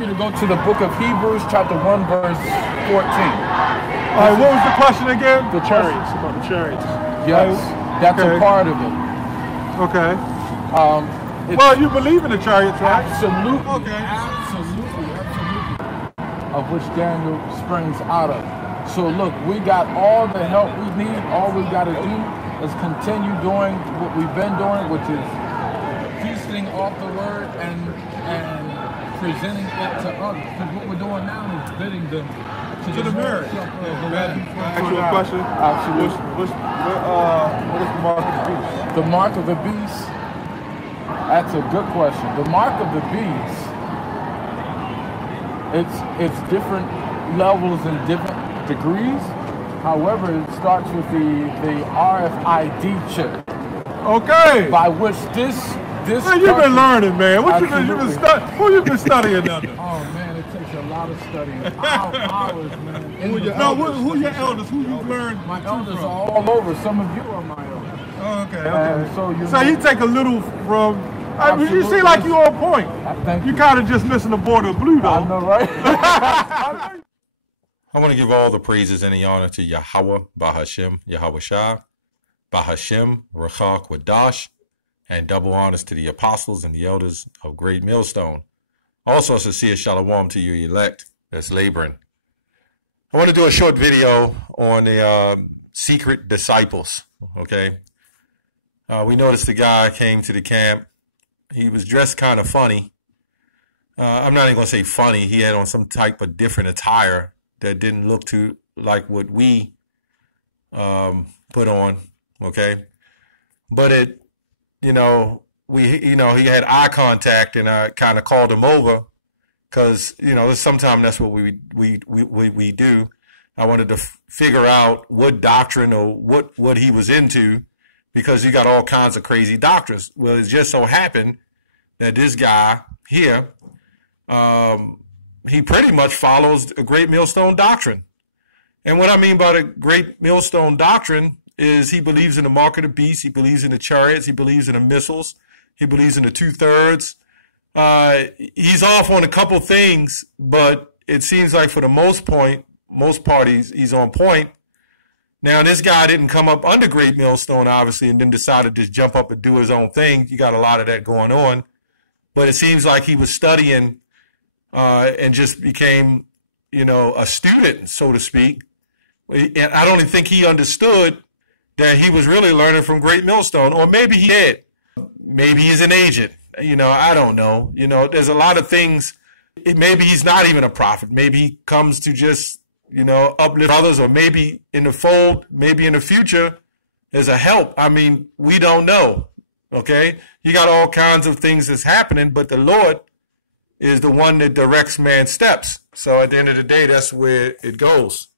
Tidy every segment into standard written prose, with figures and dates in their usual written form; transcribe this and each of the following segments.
you to go to the book of Hebrews, chapter 1, verse 14. All right, what was the question again? The chariots, about the chariots. Yes, that's a part of it. Okay. Well, you believe in the chariots, right? Absolutely. Okay. Absolutely. Of which Daniel springs out of. So look, we got all the help we need. All we got to do is continue doing what we've been doing, which is feasting off the word and presenting it to others. Because what we're doing now is bidding them to the marriage. Ask you a question. Absolutely. What is the mark of the beast? The mark of the beast. That's a good question. The mark of the beast. It's different levels and different degrees. However, it starts with the RFID chip. Okay. By which this. Man, you've been learning, man. What you been studying under? Oh man, it takes a lot of studying. Hours, man. Who are your elders? Who you've learned? My elders are all over. Some of you are my elders. Oh, okay. So you take a little from. You seem like you're on point. Thank you. You kind of just missing the border of blue, though. I know, right? I want to give all the praises and the honor to Yahweh, Bahashem, Yahweh Shah, Bahashem, Rachah Quadash, and double honors to the apostles and the elders of Great Millstone. Also, a sincere shalom to you elect that's laboring. I want to do a short video on the secret disciples, okay? We noticed the guy came to the camp. He was dressed kind of funny. I'm not even going to say funny. He had on some type of different attire that didn't look too like what we put on, okay? But he had eye contact, and I kind of called him over because, sometimes that's what we do. I wanted to figure out what doctrine or what he was into, because you got all kinds of crazy doctrines. Well, it just so happened that this guy here, he pretty much follows a Great Millstone doctrine. And what I mean by the Great Millstone doctrine is he believes in the mark of the beast. He believes in the chariots. He believes in the missiles. He believes in the 2/3. He's off on a couple things, but it seems like for the most part, he's on point. Now, this guy didn't come up under Great Millstone, obviously, and then decided to jump up and do his own thing. You got a lot of that going on. But it seems like he was studying and just became, a student, so to speak. And I don't even think he understood that he was really learning from Great Millstone. Or maybe he did. Maybe he's an agent. I don't know. There's a lot of things. Maybe he's not even a prophet. Maybe he comes to just, uplift others, or maybe in the fold, maybe in the future, there's a help. I mean, we don't know. Okay? You got all kinds of things that's happening, but the Lord is the one that directs man's steps. So at the end of the day, that's where it goes.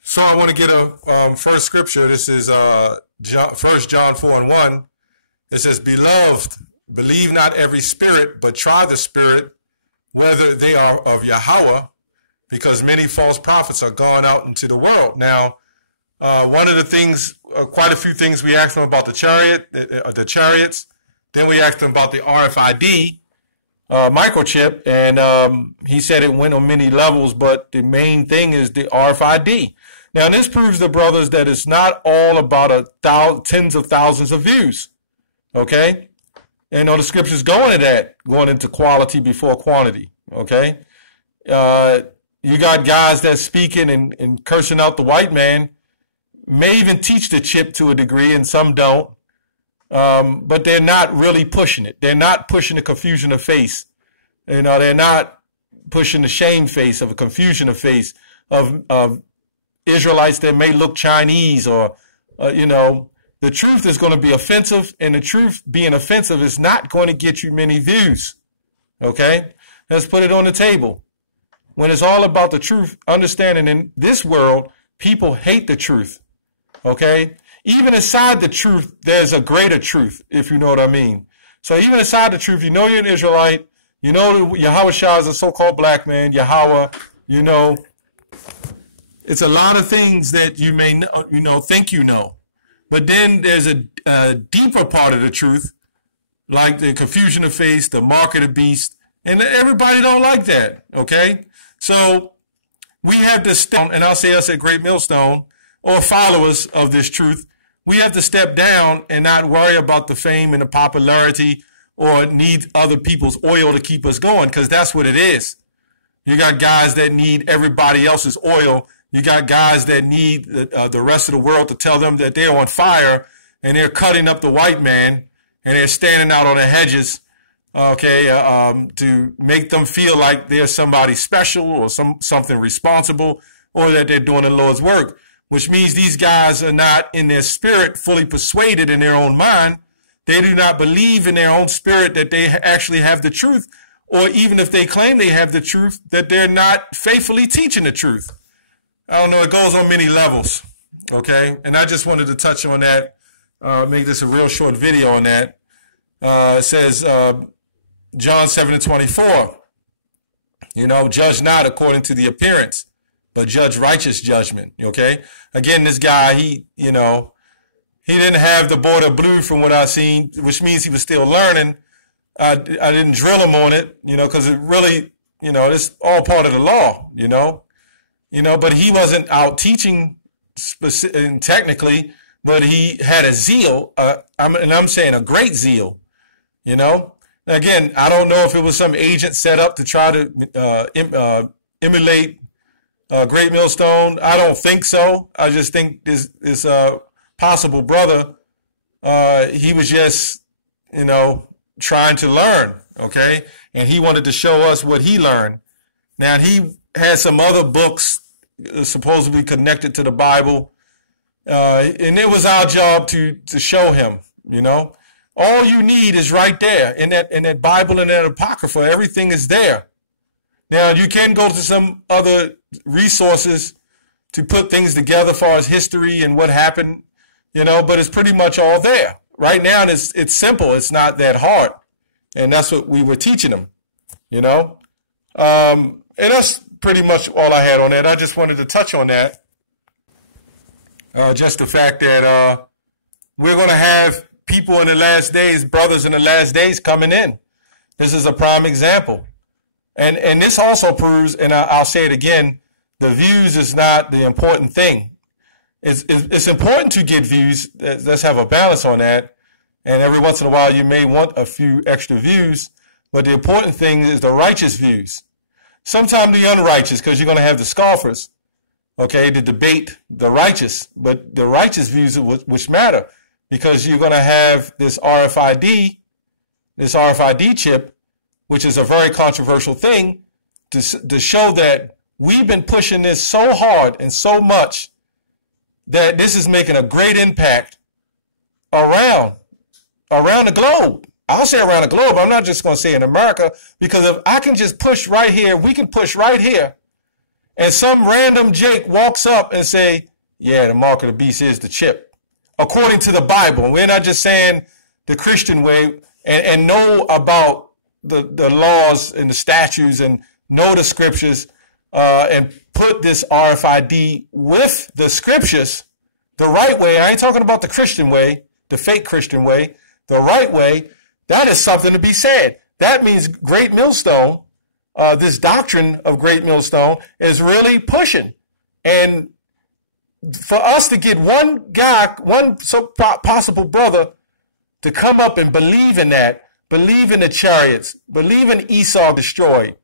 So I want to get a first scripture. This is 1 John 4:1. It says, "Beloved, believe not every spirit, but try the spirit, whether they are of Yahweh, because many false prophets are gone out into the world." Now, one of the things, quite a few things we asked them about the chariots. Then we asked them about the RFID microchip, and he said it went on many levels, but the main thing is the RFID. Now, this proves to brothers that it's not all about tens of thousands of views, okay? And the scriptures go into that, going into quality before quantity, okay? You got guys that's speaking and cursing out the white man, may even teach the chip to a degree, and some don't, but they're not really pushing it. They're not pushing the confusion of face. They're not pushing the shame face of a confusion of face of Israelites that may look Chinese, or, the truth is going to be offensive, and the truth being offensive is not going to get you many views. Okay? Let's put it on the table. When it's all about the truth, understanding in this world, people hate the truth. Okay? Even inside the truth, there's a greater truth, if you know what I mean. So even inside the truth, you're an Israelite, Yahweh Shah is a so-called black man, Yahweh, it's a lot of things that you may think you know. But then there's a deeper part of the truth, like the confusion of face, the mark of the beast, And everybody don't like that, okay? So we have to step, and I'll say us at Great Millstone, or followers of this truth, we have to step down and not worry about the fame and the popularity or need other people's oil to keep us going, because that's what it is. You got guys that need everybody else's oil. You got guys that need the rest of the world to tell them that they're on fire, and they're cutting up the white man, and they're standing out on the hedges, to make them feel like they're somebody special or something responsible, or that they're doing the Lord's work, which means these guys are not in their spirit fully persuaded in their own mind. They do not believe in their own spirit that they actually have the truth, or even if they claim they have the truth, that they're not faithfully teaching the truth. I don't know, it goes on many levels, okay? And I just wanted to touch on that, make this a real short video on that. It says, John 7:24, judge not according to the appearance, but judge righteous judgment, okay? Again, this guy, he didn't have the border blue from what I've seen, which means he was still learning. I didn't drill him on it, because it really, it's all part of the law, but he wasn't out teaching technically, but he had a zeal, I'm saying a great zeal, Again, I don't know if it was some agent set up to try to emulate Great Millstone. I don't think so. I just think this possible brother, he was just, trying to learn, okay? And he wanted to show us what he learned. Now, he had some other books supposedly connected to the Bible, and it was our job to show him, All you need is right there in that Bible and that Apocrypha. Everything is there. Now, you can go to some other resources to put things together as far as history and what happened, but it's pretty much all there. Right now, it's simple. It's not that hard. And that's what we were teaching them, And that's pretty much all I had on that. I just wanted to touch on that. Just the fact that we're going to have people in the last days, brothers in the last days coming in. This is a prime example. And this also proves, and I'll say it again, the views is not the important thing. It's important to get views. Let's have a balance on that. And every once in a while, you may want a few extra views, but the important thing is the righteous views. Sometimes the unrighteous, because you're going to have the scoffers, okay, to debate the righteous, but the righteous views which matter, because you're going to have this RFID chip, which is a very controversial thing, to show that we've been pushing this so hard and so much that this is making a great impact around the globe. I'll say around the globe. I'm not just going to say in America, because if I can just push right here, we can push right here, and some random Jake walks up and say, yeah, the mark of the beast is the chip, according to the Bible. We're not just saying the Christian way, and know about the laws and the statutes and know the scriptures, and put this RFID with the scriptures the right way. I ain't talking about the Christian way, the fake Christian way, the right way. That is something to be said. That means Great Millstone, this doctrine of Great Millstone is really pushing. And for us to get one guy, one possible brother to come up and believe in that, believe in the chariots, believe in Esau destroyed,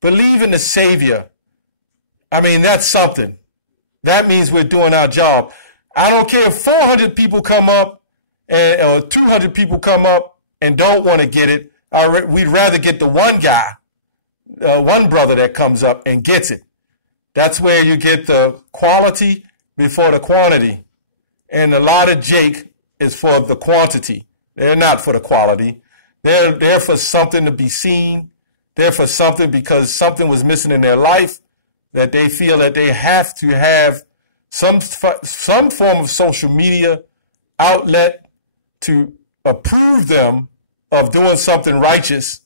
believe in the Savior, I mean, that's something. That means we're doing our job. I don't care if 400 people come up or 200 people come up and don't want to get it. We'd rather get the one guy, one brother that comes up and gets it. That's where you get the quality before the quantity. And a lot of Jake is for the quantity. They're not for the quality. They're for something to be seen. They're for something because something was missing in their life, that they feel that they have to have some form of social media outlet to approve them of doing something righteous.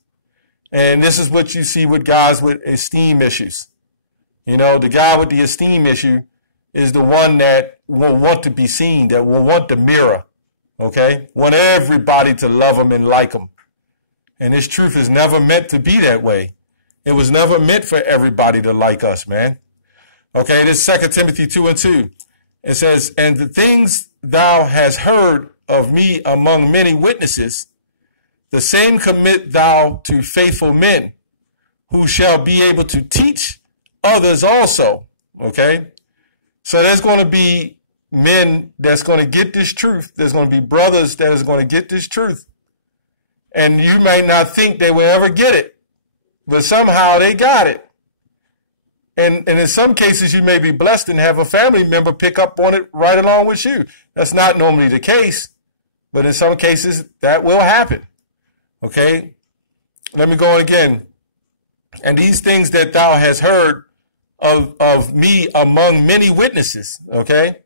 And this is what you see with guys with esteem issues. The guy with the esteem issue is the one that will want to be seen, that will want the mirror, okay? Want everybody to love him and like him. And this truth is never meant to be that way. It was never meant for everybody to like us, man. Okay, this is 2 Timothy 2:2. It says, and the things thou hast heard of me among many witnesses, the same commit thou to faithful men, who shall be able to teach others also. Okay? So there's going to be men that's going to get this truth. There's going to be brothers that is going to get this truth. And you might not think they will ever get it, but somehow they got it. And in some cases, you may be blessed and have a family member pick up on it right along with you. That's not normally the case, but in some cases, that will happen. Okay? Let me go on again. And these things that thou hast heard of me among many witnesses. Okay?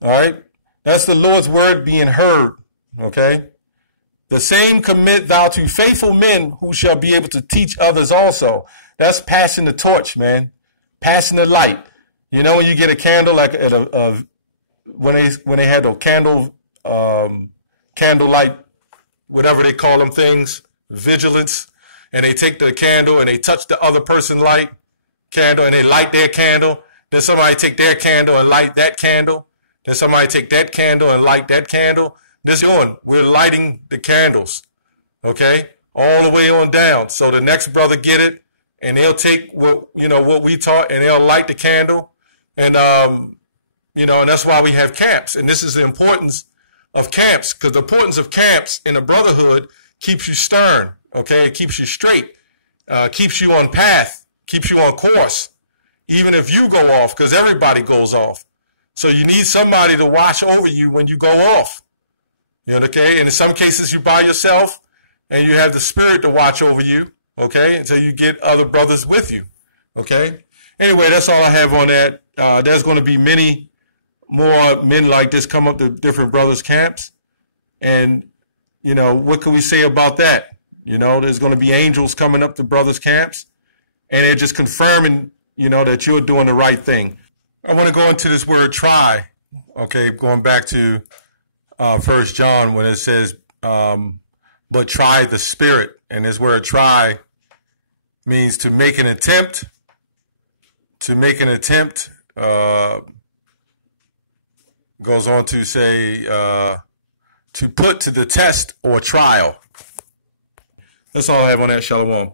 All right? That's the Lord's word being heard. Okay? The same commit thou to faithful men who shall be able to teach others also. That's passing the torch, man. Passing the light. You know when you get a candle, like at when they had a candle, candlelight, whatever they call them things, vigilance, and they take the candle and they touch the other person's candle and they light their candle. Then somebody take their candle and light that candle. Then somebody take that candle and light that candle. We're lighting the candles, okay, all the way on down. So the next brother get it, and they'll take what we taught, and they'll light the candle, and and that's why we have camps. And this is the importance of camps, because the importance of camps in the brotherhood keeps you stern, okay? It keeps you straight, keeps you on path, keeps you on course, even if you go off, because everybody goes off. So you need somebody to watch over you when you go off. Okay? And in some cases, you're by yourself, and you have the Spirit to watch over you, okay? Until you get other brothers with you, okay? Anyway, that's all I have on that. There's going to be many more men like this come up to different brothers' camps. And, what can we say about that? There's going to be angels coming up to brothers' camps, and they're just confirming, that you're doing the right thing. I want to go into this word try, okay, going back to 1 John when it says, but try the Spirit. And this word try means to make an attempt, goes on to say, to put to the test or trial. That's all I have on that. Shalom.